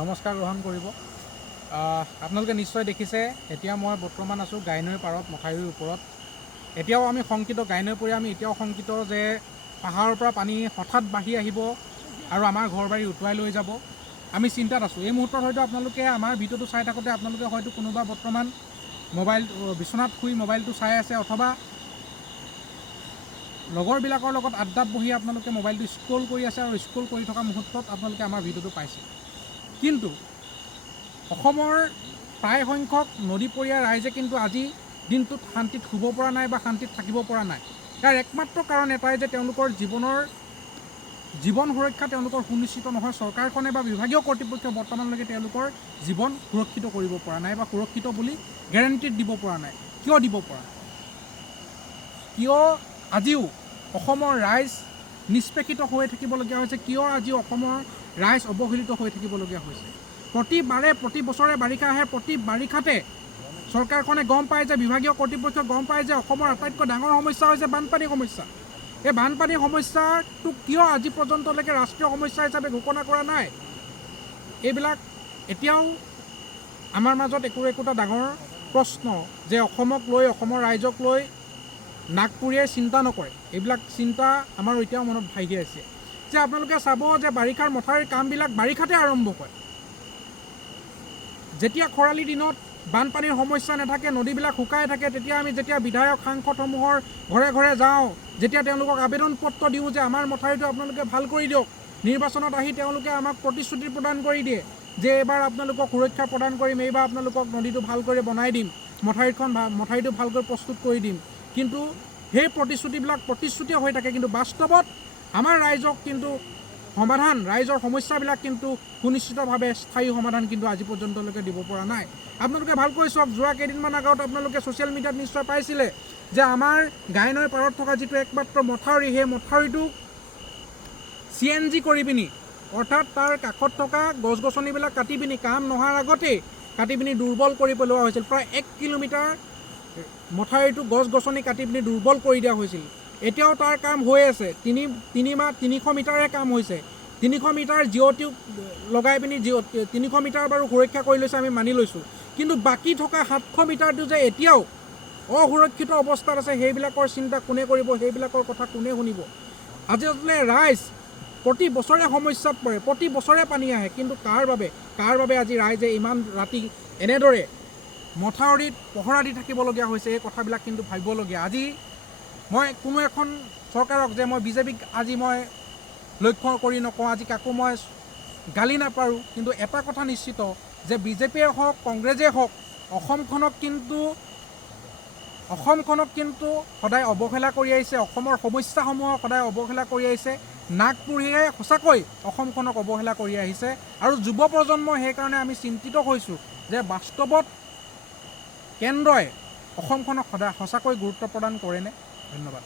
নমস্কাৰ গ্ৰহণ কৰিব। আপোনালোকে নিশ্চয় দেখিছে, এতিয়া মই বৰ্তমান আছোঁ গাইনৈৰ পাৰত, মথাউৰিৰ ওপৰত। এতিয়াও আমি শংকিত, গাইনৈ পৰি আমি এতিয়াও শংকিত যে পাহাৰৰ পৰা পানী হঠাৎ বাঢ়ি আহিব আৰু আমাৰ ঘৰ বাৰী উটুৱাই লৈ যাব। আমি চিন্তাত আছোঁ। এই মুহূৰ্তত হয়তো আপোনালোকে আমাৰ ভিডিঅ'টো চাই থাকোঁতে আপোনালোকে হয়তো কোনোবা বৰ্তমান বিচনাত শুই মোবাইলটো চাই আছে, অথবা লগৰবিলাকৰ লগত আড্ডাত বহি আপোনালোকে মোবাইলটো স্ক্ৰল কৰি আছে আৰু স্ক্ৰল কৰি থকা মুহূৰ্তত আপোনালোকে আমাৰ ভিডিঅ'টো পাইছে। কিন্তু অসমৰ প্ৰায় সংখ্যক নদীপৰীয়া ৰাইজে কিন্তু আজি দিনটোত শান্তিত শুব পৰা নাই বা শান্তিত থাকিব পৰা নাই। ইয়াৰ একমাত্ৰ কাৰণ এটাই যে তেওঁলোকৰ জীৱন সুৰক্ষা তেওঁলোকৰ সুনিশ্চিত নহয়। চৰকাৰখনে বা বিভাগীয় কৰ্তৃপক্ষই বৰ্তমানলৈকে তেওঁলোকৰ জীৱন সুৰক্ষিত কৰিব পৰা নাই বা সুৰক্ষিত বুলি গেৰাণ্টি দিব পৰা নাই। কিয় দিব পৰা নাই? কিয় আজিও অসমৰ ৰাইজ নিষ্পেষিত হৈ থাকিবলগীয়া হৈছে? কিয় আজিও অসমৰ ৰাইজ অৱহেলিত হৈ থাকিবলগীয়া হৈছে? প্ৰতি বছৰে বাৰিষা আহে, প্ৰতি বাৰিষাতে চৰকাৰখনে গম পায় যে, বিভাগীয় কৰ্তৃপক্ষই গম পায় যে অসমৰ আটাইতকৈ ডাঙৰ সমস্যা হৈছে বানপানীৰ সমস্যা। এই বানপানীৰ সমস্যাটো কিয় আজি পৰ্যন্তলৈকে ৰাষ্ট্ৰীয় সমস্যা হিচাপে ঘোষণা কৰা নাই? এইবিলাক এতিয়াও আমাৰ মাজত একোটা ডাঙৰ প্ৰশ্ন যে অসমক লৈ, অসমৰ ৰাইজক লৈ নাগপুৰীয়ে চিন্তা নকৰে। এইবিলাক চিন্তা আমাৰ এতিয়াও মনত ভাহি আছে। যে আপোনালোকে চাব যে বাৰিষাৰ মথাউৰিৰ কামবিলাক বাৰিষাতে আৰম্ভ হয়। যেতিয়া খৰালি দিনত বানপানীৰ সমস্যা নাথাকে, নদীবিলাক শুকাই থাকে, তেতিয়া আমি যেতিয়া বিধায়ক সাংসদসমূহৰ ঘৰে ঘৰে যাওঁ, যেতিয়া তেওঁলোকক আবেদন পত্ৰ দিওঁ যে আমাৰ মথাউৰিটো আপোনালোকে ভাল কৰি দিয়ক, নিৰ্বাচনত আহি তেওঁলোকে আমাক প্ৰতিশ্ৰুতি প্ৰদান কৰি দিয়ে যে এইবাৰ আপোনালোকক সুৰক্ষা প্ৰদান কৰিম, এইবাৰ আপোনালোকক নদীটো ভালকৈ বনাই দিম, মথাউৰিটো ভালকৈ প্ৰস্তুত কৰি দিম। কিন্তু সেই প্ৰতিশ্ৰুতিবিলাক প্ৰতিশ্ৰুতি হৈ থাকে, কিন্তু বাস্তৱত আমাৰ ৰাইজক কিন্তু ৰাইজৰ সমস্যাবিলাক কিন্তু সুনিশ্চিতভাৱে স্থায়ী সমাধান কিন্তু আজি পৰ্যন্তলৈকে দিব পৰা নাই। আপোনালোকে ভালকৈ চাওক, যোৱা কেইদিনমান আগত আপোনালোকে ছ'চিয়েল মিডিয়াত নিশ্চয় পাইছিলে যে আমাৰ গাইনৈৰ পাৰত থকা যিটো একমাত্ৰ মথাউৰি, সেই মথাউৰিটো CNG কৰি পিনি, অৰ্থাৎ তাৰ কাষত থকা গছ গছনিবিলাক কাটি পিনি, কাম নোহোৱাৰ আগতেই কাটি পিনি দুৰ্বল কৰি পেলোৱা হৈছিল। প্ৰায় 1 কিলোমিটাৰ মথাউৰিটো গছ গছনি কাটি পিনি দুৰ্বল কৰি দিয়া হৈছিল। এতিয়াও তাৰ কাম হৈ আছে। 300 মিটাৰহে কাম হৈছে। 300 মিটাৰ জিঅ' টিউব লগাই পিনি 300 মিটাৰ বাৰু সুৰক্ষা কৰি লৈছে, আমি মানি লৈছোঁ। কিন্তু বাকী থকা 700 মিটাৰটো যে এতিয়াও অসুৰক্ষিত অৱস্থাত আছে, সেইবিলাকৰ চিন্তা কোনে কৰিব? সেইবিলাকৰ কথা কোনে শুনিব? আজিকালি ৰাইজ প্ৰতি বছৰে সমস্যাত পৰে, প্ৰতি বছৰে পানী আহে, কিন্তু কাৰ বাবে আজি ৰাইজে ইমান ৰাতি এনেদৰে মথাউৰিত পহৰা দি থাকিবলগীয়া হৈছে? এই কথাবিলাক কিন্তু ভাবিবলগীয়া। আজি মই কোনো এখন চৰকাৰক যে মই বিজেপিক আজি মই লক্ষ্য কৰি নকওঁ, আজি কাকো মই গালি নাপাৰোঁ, কিন্তু এটা কথা নিশ্চিত যে বিজেপিয়ে হওক, কংগ্ৰেছেই হওক, অসমখনক কিন্তু সদায় অৱহেলা কৰি আহিছে। অসমৰ সমস্যাসমূহক সদায় অৱহেলা কৰি আহিছে। নাগপুৰীয়ে সঁচাকৈ অসমখনক অৱহেলা কৰি আহিছে। আৰু যুৱ প্ৰজন্মই সেইকাৰণে আমি চিন্তিত হৈছোঁ যে বাস্তৱত কেন্দ্ৰই অসমখনক সদায় সঁচাকৈ গুৰুত্ব প্ৰদান কৰেনে? ধন্যবাদ।